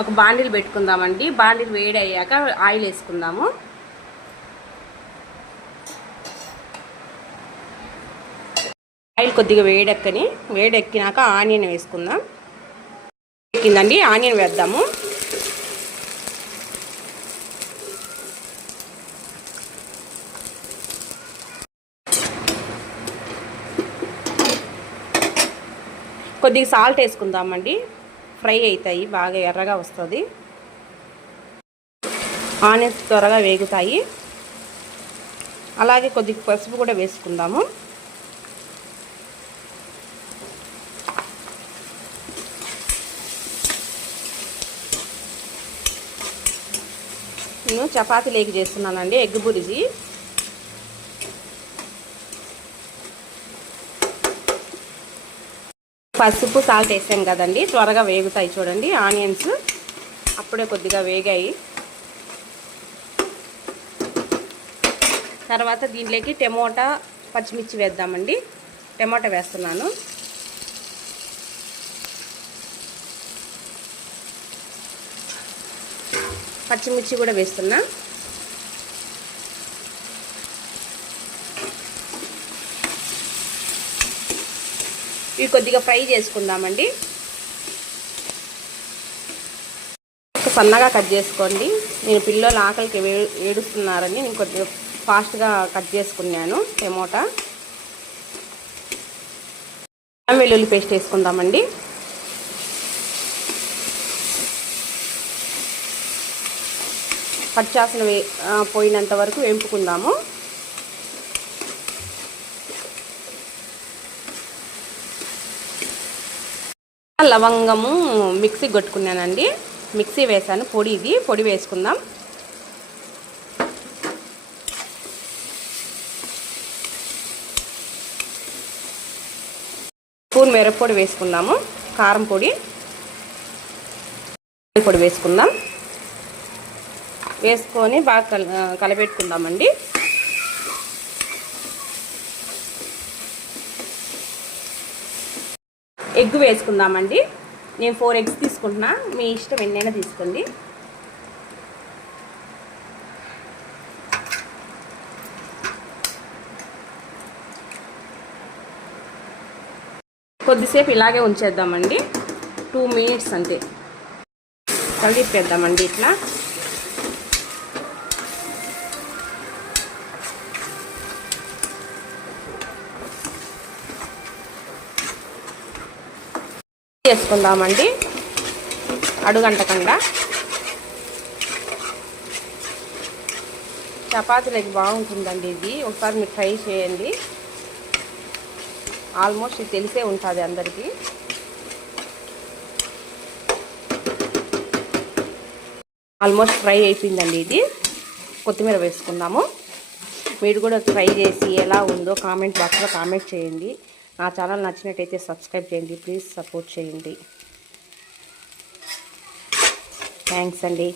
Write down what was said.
ఒక బాండిల్ పెట్టుకుందామండి. బాండిల్ వేడి అయ్యాక ఆయిల్ వేసుకుందాము. ఆయిల్ కొద్దిగా వేడెక్కినాక ఆనియన్ వేసుకుందాం. ఎక్కిందండి, ఆనియన్ వేద్దాము. కొద్దిగా సాల్ట్ వేసుకుందామండి. ఫ్రై అవుతాయి, బాగా ఎర్రగా వస్తుంది. ఆనియన్స్ త్వరగా వేగుతాయి. అలాగే కొద్దిగా పసుపు కూడా వేసుకుందాము. నేను చపాతీ లేకి చేస్తున్నానండి, ఎగ్ బుర్జీ. పసుపు సాల్ట్ వేసాం కదండి, త్వరగా వేగుతాయి. చూడండి ఆనియన్స్ అప్పుడే కొద్దిగా వేగాయి. తర్వాత దీంట్లోకి టమోటా పచ్చిమిర్చి వేద్దామండి. టమోటా వేస్తున్నాను. పచ్చిమిర్చి కూడా వేస్తున్నా. ఇవి కొద్దిగా ఫ్రై చేసుకుందామండి. సన్నగా కట్ చేసుకోండి. నేను పిల్లలు ఆకలికి ఏడుస్తున్నారని నేను కొద్దిగా ఫాస్ట్గా కట్ చేసుకున్నాను. టమోటా, అల్లం వెల్లుల్లి పేస్ట్ వేసుకుందామండి. పచ్చాసన పోయినంత వరకు వేపుకుందాము. లవంగము మిక్సీ కొట్టుకున్నానండి, మిక్సీ వేసాను. పొడి వేసుకుందాం. స్పూన్ మిరప్పొడి వేసుకుందాము. కారం పొడి వేసుకుందాం. వేసుకొని బాగా కలబెట్టుకుందామండి. ఎగ్ వేసుకుందామండి. నేను 4 ఎగ్స్ తీసుకుంటున్నా, మీ ఇష్టం ఎన్నైనా తీసుకోండి. కొద్దిసేపు ఇలాగే ఉంచేద్దామండి, 2 మినిట్స్ అంతే. కలిపేద్దామండి ఇట్లా. చేసుకుందామండి అడుగంటకుండా. చపాతీలకి బాగుంటుందండి ఇది, ఒకసారి మీరు ట్రై చేయండి. ఆల్మోస్ట్ ఇది తెలిసే ఉంటుంది అందరికీ. ఆల్మోస్ట్ ఫ్రై అయిపోయిందండి ఇది. కొత్తిమీర వేసుకుందాము. మీరు కూడా ట్రై చేసి ఎలా ఉందో కామెంట్ బాక్స్లో కామెంట్ చేయండి. నా ఛానల్ నచ్చినట్టయితే సబ్స్క్రైబ్ చేయండి, ప్లీజ్ సపోర్ట్ చేయండి. థ్యాంక్స్ అండి.